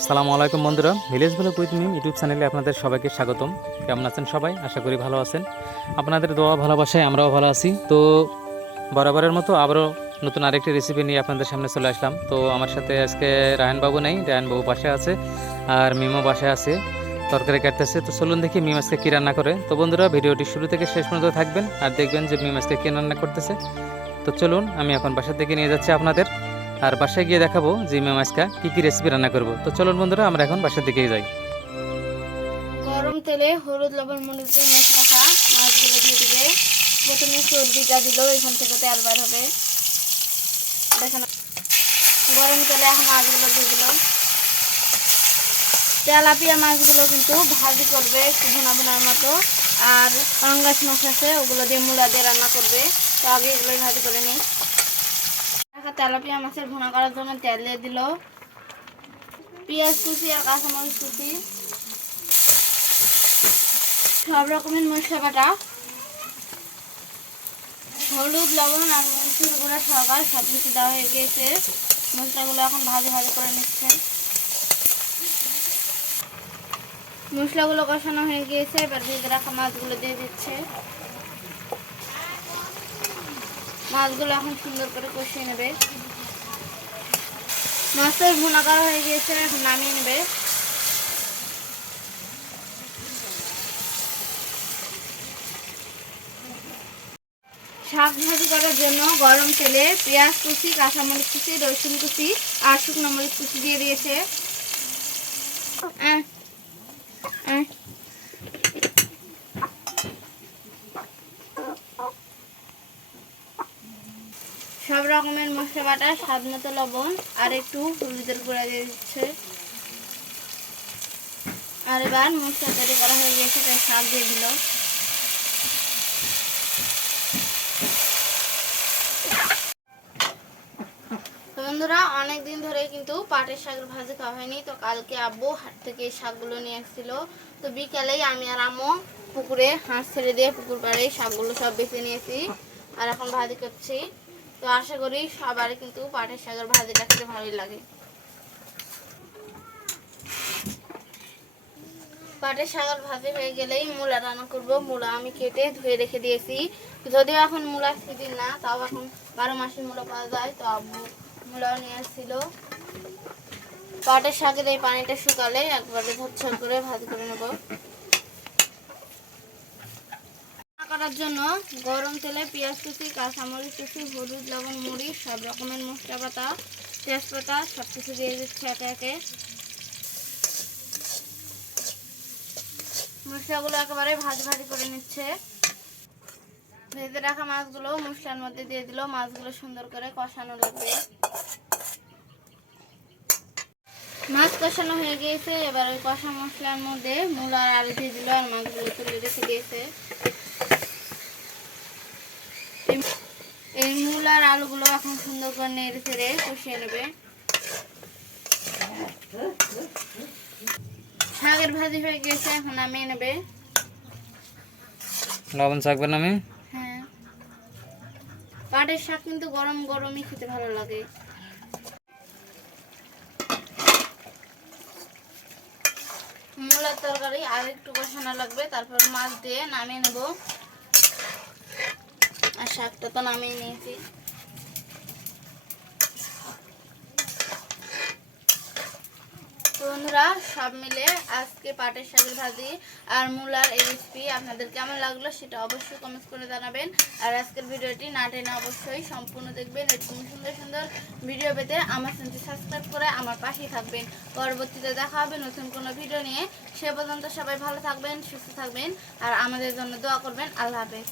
আসসালামু আলাইকুম বন্ধুরা, village blog with me YouTube চ্যানেলে আপনাদের সবাইকে স্বাগতম। কেমন আছেন সবাই? আশা করি ভালো আছেন। আপনাদের দোয়া ভালোবাসায় আমরাও ভালো আছি। তো বরাবরের মতো আবারও নতুন আরেকটি রেসিপি নিয়ে আপনাদের সামনে চলে আসলাম। তো আমার সাথে আজকে রায়হানবাবু নেই, রায়হানবাবু বাসায় আছে আর মিমো বাসায় আছে, তরকারি কাটতেছে। তো চলুন দেখি মিম আজকে কী রান্না করে। তো বন্ধুরা, ভিডিওটি শুরু থেকে শেষ পর্যন্ত থাকবেন আর দেখবেন যে মিম আজকে কী রান্না করতেছে। তো চলুন, আমি এখন বাসার দিকে নিয়ে যাচ্ছি আপনাদের, আর বাসায় গিয়ে দেখাবো যে মিম আজকে কী কী রেসিপি রান্না করবো। তো চলুন বন্ধুরা, আমরা এখন বাসার দিকেই যাই। গরম তেলে হলুদ লবণ মরিচ দিয়ে মেখে রাখা মাছগুলো দিয়ে দিবে। প্রথমে চর্বিটা দিল, এখান থেকে তেল বার হবে। দেখেন, গরম তেলে এখন মাছগুলো দিয়ে দিল। তেলাপিয়া মাছগুলো কিন্তু ভাজি করবে একটু ভুনা ভুনার মতো, আর পাঙ্গাস মাছ আছে ওগুলো দিয়ে মূলা দিয়ে রান্না করবে। তো আগে এগুলোই ভাজি করে নিই। তেলাপিয়া মাছের ভুনা করার জন্য তেল দিয়ে দিল, পেঁয়াজ কুচি আর কাঁচামরিচ কুচি, সব রকমের মশলা বাটা, হলুদ লবণ আর মরিচের গুঁড়া সহকার সব কিছু দেওয়া হয়ে গিয়েছে। মশলাগুলো এখন ভাজি ভাজি করে নিচ্ছে। মশলাগুলো কষানো হয়ে গিয়েছে, এবার ভেজে রাখা মাছগুলো দিয়ে দিচ্ছে। মাছগুলো এখন সুন্দর করে কষিয়ে নেবে। মাছের ভুনা করা হয়ে গিয়েছে, এখন নামিয়ে নেবে। শাক ভাজি করার জন্য গরম তেলে পেঁয়াজ কুচি, কাঁচামরিচ কুচি, রসুন কুচি আর শুকনো মরিচ কুচি দিয়ে দিয়েছে। সব রকমের মশলা বাটা, স্বাদ মতো লবণ আর একটু হলুদের গুঁড়া দিয়ে দিচ্ছে। আর এবার মশলা তৈরি করা হয়ে গিয়েছে, তাই শাক দিয়ে দিল। বন্ধুরা, অনেকদিন ধরে কিন্তু পাটের শাকের ভাজি খাওয়া হয়নি। তো কালকে আব্বু হাট থেকে এই শাকগুলো নিয়ে এসেছিল। তো বিকালেই আমি আর আম্মু পুকুরে হাঁস ছেড়ে দিয়ে পুকুর পাড়ে শাকগুলো সব বেছে নিয়েছি আর এখন ভাজি করছি। তো আশা করি সবারই কিন্তু পাটের শাকের ভাজিটা খেতে ভালোই লাগে। পাটের শাকের ভাজি হয়ে গেলেই মূলা রান্না করবো। মূলা আমি কেটে ধুয়ে রেখে দিয়েছি। যদিও এখন মূলা সিজন না, তাও এখন 12 মাসের মূলা পাওয়া যায়। তো আব্বু মূলাও নিয়ে আসছিল। পাটের শাকের এই পানিটা শুকালে একবারে ঝরঝর করে ভাজি করে নেব। করার জন্য গরম তেলে পেঁয়াজ কুচি, কাঁচামরিচ কুচি, হলুদ লবণ মরিচ, সব রকমের মশলা পাতা, তেজপাতা সব কিছু দিয়ে দিচ্ছে একে একে। মশলাগুলো একেবারে ভাজি ভাজি করে নিচ্ছে। ভেজে রাখা মাছগুলো মশলার মধ্যে দিয়ে দিল। মাছগুলো সুন্দর করে কষানো লাগবে। মাছ কষানো হয়ে গিয়েছে, এবার ওই কষা মশলার মধ্যে মূলা আর আলু দিয়ে দিল আর মাছগুলো তুলে রেখে দিয়েছে। এই মূলা আর আলুগুলো এখন সুন্দর করে নেড়ে চেড়ে কষিয়ে নেবে। শাকের ভাজি হয়ে গেছে, এখন নামিয়ে নেবে। লবণ থাকবে না আমি? হ্যাঁ, পাটের শাক কিন্তু গরম গরমই খেতে ভালো লাগে। মূলার তরকারি আর একটু কষানো লাগবে, তারপর মাছ দিয়ে নামিয়ে নেব। আর শাকটা তো নামিয়ে নিয়েছি। তো বন্ধুরা, সব মিলে আজকে পাটের শাকের ভাজি আর মূলার এই রেসিপি আপনাদের কেমন লাগলো সেটা অবশ্যই কমেন্ট করে জানাবেন। আর আজকের ভিডিওটি না টেনে অবশ্যই সম্পূর্ণ দেখবেন। এরকম সুন্দর সুন্দর ভিডিও পেতে আমার চ্যানেলটি সাবস্ক্রাইব করে আমার পাশেই থাকবেন। পরবর্তীতে দেখা হবে নতুন কোনো ভিডিও নিয়ে। সে পর্যন্ত সবাই ভালো থাকবেন, সুস্থ থাকবেন আর আমাদের জন্য দোয়া করবেন। আল্লাহ হাফেজ।